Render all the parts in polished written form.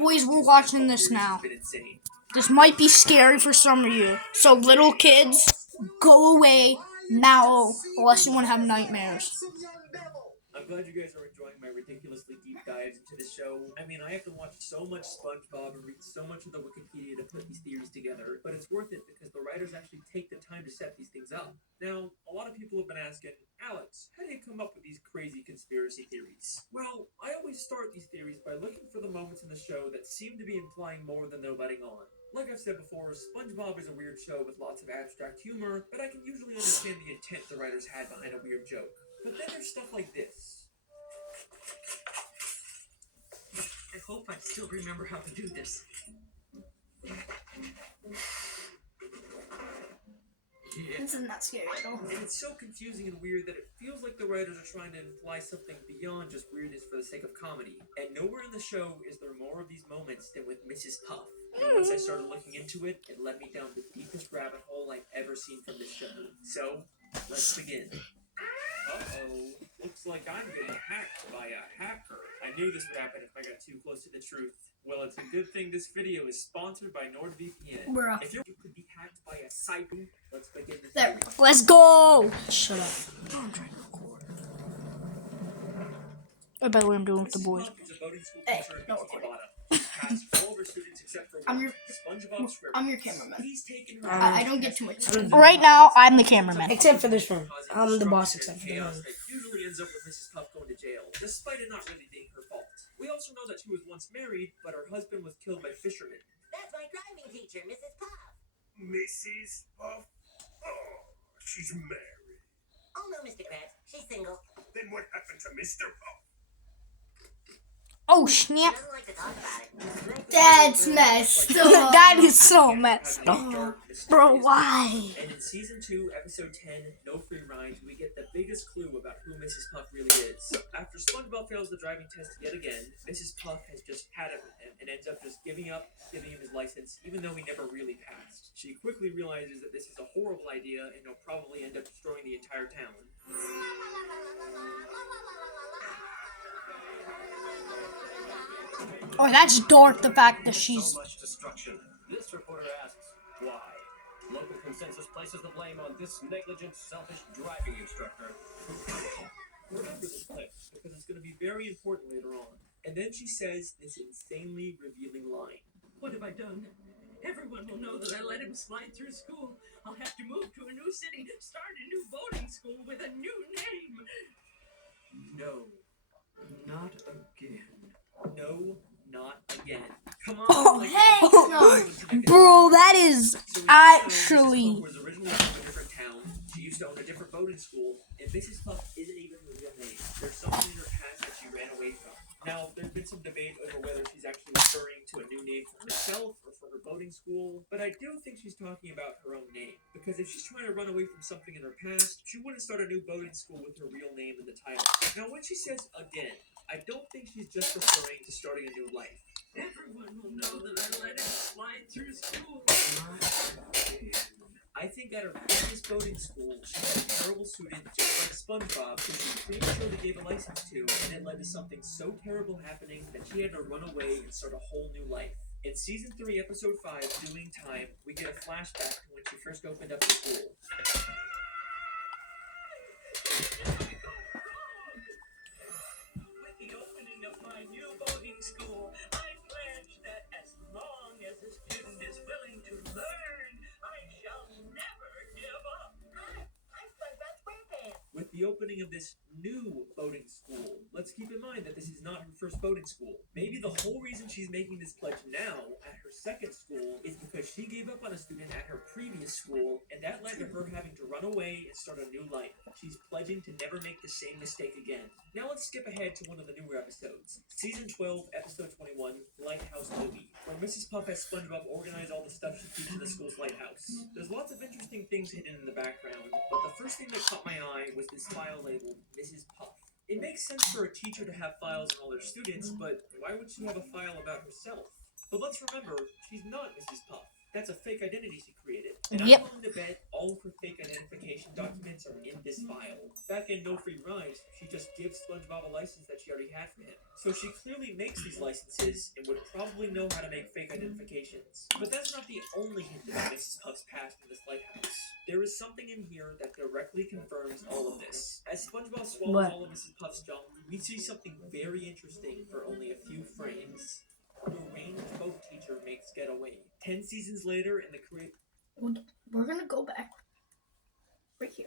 Boys, we're watching this now. This might be scary for some of you. So little kids, go away now unless you want to have nightmares. I'm glad you guys are enjoying my ridiculously deep dives into the show. I mean, I have to watch so much SpongeBob and read so much of the Wikipedia to put these theories together, but it's worth it because the writers actually take the time to set these things up. Now, a lot of people have been asking, Alex, how do you come up with these crazy conspiracy theories? Well, I always start these theories by looking for the moments in the show that seem to be implying more than they're letting on. Like I've said before, SpongeBob is a weird show with lots of abstract humor, but I can usually understand the intent the writers had behind a weird joke. But then there's stuff like this. I hope I still remember how to do this. This is not scary at all. And it's so confusing and weird that it feels like the writers are trying to imply something beyond just weirdness for the sake of comedy. And nowhere in the show is there more of these moments than with Mrs. Puff. And once I started looking into it, it led me down the deepest rabbit hole I've ever seen from this show. So, let's begin. Uh-oh. Looks like I'm getting hacked by a hacker. I knew this would happen if I got too close to the truth. Well, it's a good thing this video is sponsored by NordVPN. Bruh. If you could be hacked by a psycho, let's begin this There. video. Let's go! Shut up. I'm trying to record. I bet what I'm doing with the boys. Hey, no recording. I'm your cameraman. I don't get too much. Right now, I'm the cameraman. Except for this one. I'm the boss except for the one. Usually ends up with Mrs. Puff going to jail, despite it not really being her fault. We also know that she was once married, but her husband was killed by fishermen. That's my driving teacher, Mrs. Puff. Mrs. Puff? Oh, she's married. Oh no, Mr. Krabs, she's single. Then what happened to Mr. Puff? Oh, She snap. doesn't like to talk about it. That's messed up. That is so messed up. Bro, why? And in Season 2, Episode 10, No Free Rides, we get the biggest clue about who Mrs. Puff really is. After SpongeBob fails the driving test yet again, Mrs. Puff has just had it with him and ends up just giving him his license, even though he never really passed. She quickly realizes that this is a horrible idea and he'll probably end up destroying the entire town. Oh, that's dark, the fact that she's... So much destruction. This reporter asks, why? Local consensus places the blame on this negligent, selfish driving instructor. Remember this clip, because it's going to be very important later on. And then she says this insanely revealing line. What have I done? Everyone will know that I let him slide through school. I'll have to move to a new city, start a new boarding school with a new name. No, not again. No, not again. Come on. Oh, hey! Bro, that is actually... Mrs. Puff was originally from a different town. She used to own a different boating school, and Mrs. Puff isn't even her real name. There's something in her past that she ran away from. Now, there's been some debate over whether she's actually referring to a new name for herself or for her boating school, but I do think she's talking about her own name. Because if she's trying to run away from something in her past, she wouldn't start a new boating school with her real name in the title. Now, when she says again, I don't think she's just referring to starting a new life. Everyone will know that I let him slide through school. I think at her previous boating school, she was a terrible student just like SpongeBob, who she prematurely gave a license to, and it led to something so terrible happening that she had to run away and start a whole new life. In Season 3, Episode 5, Doing Time, we get a flashback to when she first opened up the school. With the opening of my new boarding school, I pledge that as long as the student is willing to learn, I shall never give up. I'm SpongeBob SquarePants. With the opening of this new boating school, let's keep in mind that this is not her first boating school. Maybe the whole reason she's making this pledge now at her second school is because she gave up on a student at her previous school, and that led to her having to run away and start a new life. She's pledging to never make the same mistake again. Now let's skip ahead to one of the newer episodes. Season 12, Episode 21, Lighthouse Movie, where Mrs. Puff has SpongeBob organize all the stuff she keeps in the school's lighthouse. There's lots of interesting things hidden in the background, but the first thing that caught my eye was this file labeled Mrs. Puff. It makes sense for a teacher to have files on all their students, but why would she have a file about herself? But let's remember, she's not Mrs. Puff. That's a fake identity she created. And Yep. I'm willing to bet all of her fake identification documents are in this file. Back in No Free Rides, she just gives SpongeBob a license that she already had for him. So she clearly makes these licenses and would probably know how to make fake identifications. But that's not the only hint about Mrs. Puff's past in this lighthouse. There is something in here that directly confirms all of this. As SpongeBob swallows What? all of Mrs. Puff's junk, we see something very interesting for only a few frames. The range boat teacher makes getaway. 10 seasons later, in the We're gonna go back. Right here.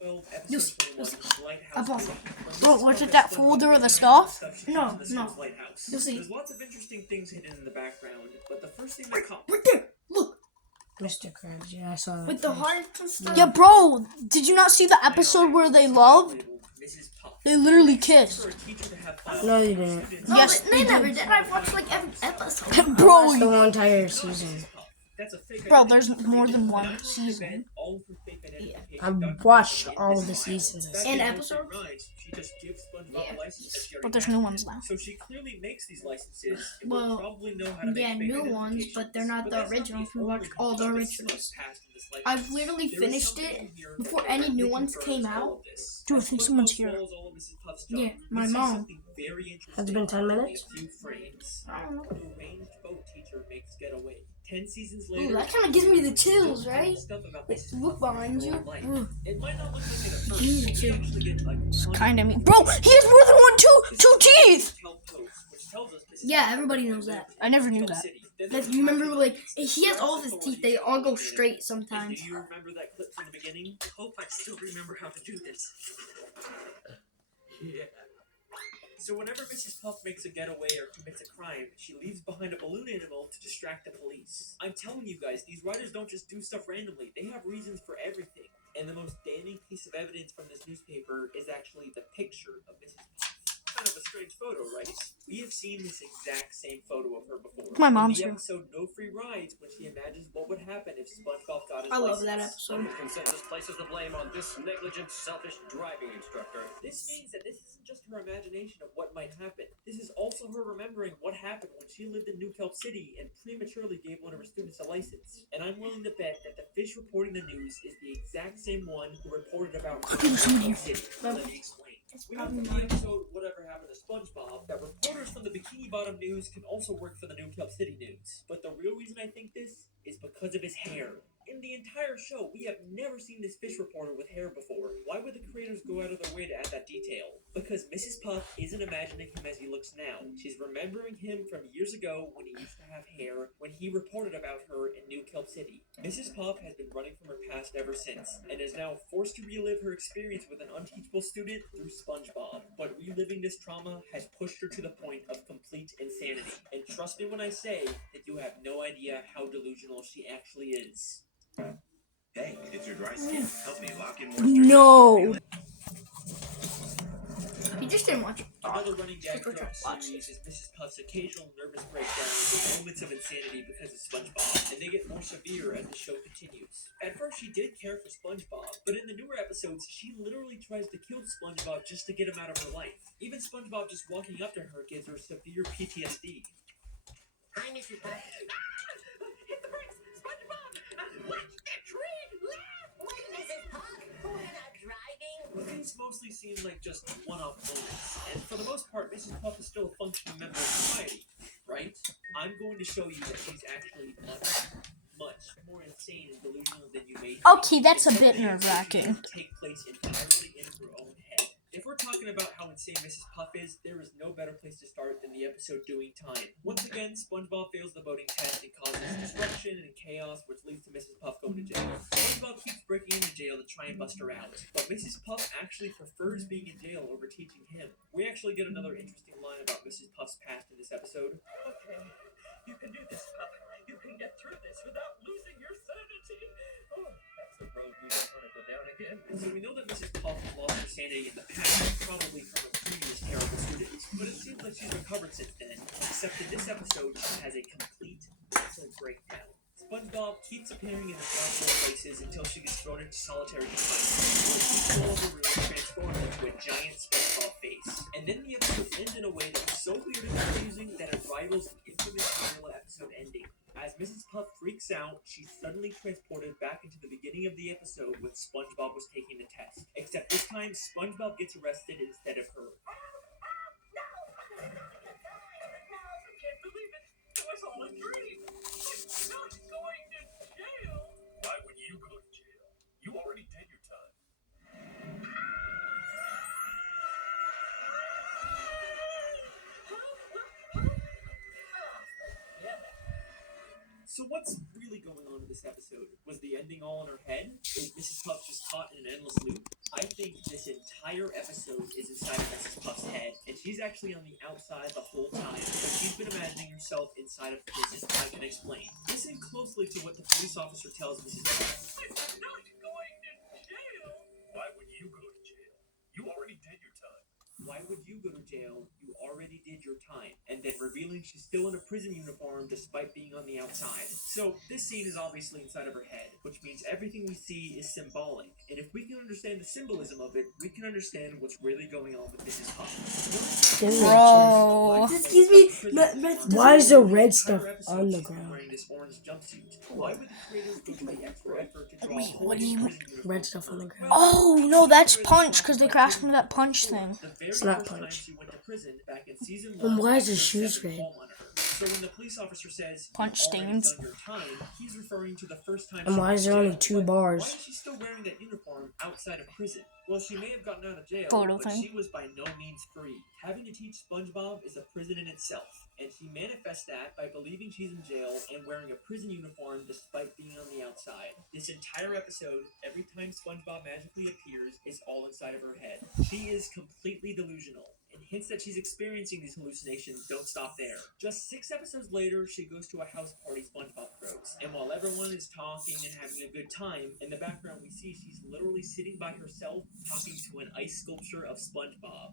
12 You'll episode see, you'll 21, Lighthouse. I paused it. Bro, was it that folder of the stuff? No, no. Lighthouse. You'll see. There's lots of interesting things hidden in the background, but the first thing that caught Right there. Look. Mr. Krabs, yeah, I saw that. With the hearts and stuff. Yeah, bro, did you not see the episode where they loved? Mrs. Puff. They literally kissed. For a teacher to have fun. No, you didn't. No, Yes, they never did. I watched like every episode. Bro, Watched the whole entire season. That's a fake bro, identity. there's more than one And season. all of her fake identification I've documents watched are in all this of the file. seasons. Back And in episodes? Nursery Rhymes, she just gives SpongeBob a license that she already But there's had. new ones now. So she clearly makes these licenses and Well, will probably know how to yeah, make fake new ones, but they're not identifications. the that's originals. We only watched all the only originals. past in this lighthouse. I've literally There is finished something it in here before that any new directly ones confirms came all out. of this. Dude, I As think SpongeBob someone's here. swallows all of Mrs. Puff's junk, Yeah, my we see mom. something very interesting Has it been 10 in only minutes? a few frames. I don't know. The arranged boat teacher makes getaway. 10 seasons later, Ooh, that kind of gives me the chills, right? stuff about Wait, Mrs. look Puff behind you. her life. Ooh. It might not look like it at first, Me but we too. actually get like Kinda me. Bro, he has more than two teeth! Yeah, everybody knows that. I never knew that. Like, you remember, like, he has all of his teeth. They all go straight sometimes. Do you remember that clip from the beginning? I hope I still remember how to do this. Yeah. So whenever Mrs. Puff makes a getaway or commits a crime, she leaves behind a balloon animal to distract the police. I'm telling you guys, these writers don't just do stuff randomly. They have reasons for everything. And the most damning piece of evidence from this newspaper is actually the picture of Mrs. Puff. Kind of a strange photo, right? We have seen this exact same photo of her before. My mom's in here. the episode No Free Rides, when she imagines what would happen if SpongeBob got his I license. love that episode. Local consensus places the blame on this negligent, selfish driving instructor. This means that this isn't just her imagination of what might happen. This is also her remembering what happened when she lived in New Kelp City and prematurely gave one of her students a license. And I'm willing to bet that the fish reporting the news is the exact same one who reported about her in New Kelp City. Let me explain. We know from the episode Whatever Happened to SpongeBob that reporters from the Bikini Bottom News can also work for the New Kelp City News. But the real reason I think this is because of his hair. In the entire show, we have never seen this fish reporter with hair before. Why would the creators go out of their way to add that detail? Because Mrs. Puff isn't imagining him as he looks now. She's remembering him from years ago when he used to have hair, when he reported about her in New Kelp City. Mrs. Puff has been running from her past ever since, and is now forced to relive her experience with an unteachable student through SpongeBob. But reliving this trauma has pushed her to the point of complete insanity. And trust me when I say that you have no idea how delusional she actually is. Hey, it's your dry skin. Help me lock in No. You just didn't watch it. Another running gag Super throughout the watch series is Mrs. Puff's occasional nervous breakdowns and moments of insanity because of SpongeBob, and they get more severe as the show continues. At first, she did care for SpongeBob, but in the newer episodes, she literally tries to kill SpongeBob just to get him out of her life. Even SpongeBob just walking up to her gives her severe PTSD. Hi, Mrs. Puff. Hit the brakes! SpongeBob! Watch the train! Wait, Mrs. Puff. We're not driving. These mostly seem like just one-off moments, and for the most part, Mrs. Puff is still a functioning member of society, right? I'm going to show you that she's actually much more insane and delusional than you may think. Okay, that's a bit nerve-wracking. Take place entirely in her own head. If we're talking about how insane Mrs. Puff is, there is no better place to start than the episode Doing Time. Once again, SpongeBob fails the voting test and causes disruption and chaos, which leads to Mrs. Puff going to jail. SpongeBob keeps breaking into jail to try and bust her out, but Mrs. Puff actually prefers being in jail over teaching him. We actually get another interesting line about Mrs. Puff's past in this episode. Okay, you can do this, Puff. You can get through this without losing your sanity. Oh, that's a road we don't want to go down again. So we know that Mrs. Puff lost her sanity in the past, probably from a previous terrible student, but it seems like she's recovered since then, except in this episode she has a complete mental breakdown. SpongeBob keeps appearing in impossible places until she gets thrown into solitary confinement, where each wall of the room transforms into a giant SpongeBob face. And then the episode ends in a way that's so weird and confusing that it rivals the infamous episode ending. As Mrs. Puff freaks out, she's suddenly transported back into the beginning of the episode when SpongeBob was taking the test. Except this time, SpongeBob gets arrested instead of her. I can't believe it. It was all a dream. I'm not going to jail. Why would you go to jail? You already did your time. So what's really going on in this episode? Was the ending all in her head? Is Mrs. Puff just caught in an endless loop? I think this entire episode is inside of Mrs. Puff's head, and she's actually on the outside the whole time, but she's been imagining herself inside of prison. I can explain. Listen closely to what the police officer tells Mrs. Puff. I'm not going to jail. Why would you go to jail? You already did your time. Why would you go to jail? You already did your time. And then revealing she's still in a prison uniform despite being on the outside. So this scene is obviously inside of her head, which means everything we see is symbolic. And if we can understand the symbolism of it, we can understand what's really going on with Mrs. Puff. Bro. Excuse me. Why is there red stuff Entire episode, on the she's been ground? wearing this orange jumpsuit. Why would the creators go to the extra effort to draw Wait, all what do these you- prison uniforms Red stuff on the for her? ground. Oh, no, that's Punch, because they crashed into that Punch thing. The very It's not first time Punch. she went to prison back in season Then 1, why is his there was shoes that red? ball on her. So when the police officer says Punch "You've already stains. done your time," he's referring to the first time. And she why went is to there only jail. 2 But bars? Why is she still wearing that uniform outside of prison? Well, she may have gotten out of jail, Photo but thing. she was by no means free. Having to teach SpongeBob is a prison in itself, and she manifests that by believing she's in jail and wearing a prison uniform despite being on the outside. This entire episode, every time SpongeBob magically appears, is all inside of her head. She is completely delusional, and hints that she's experiencing these hallucinations don't stop there. Just 6 episodes later, she goes to a house party SpongeBob throws, and while everyone is talking and having a good time, in the background we see she's literally sitting by herself talking to an ice sculpture of SpongeBob.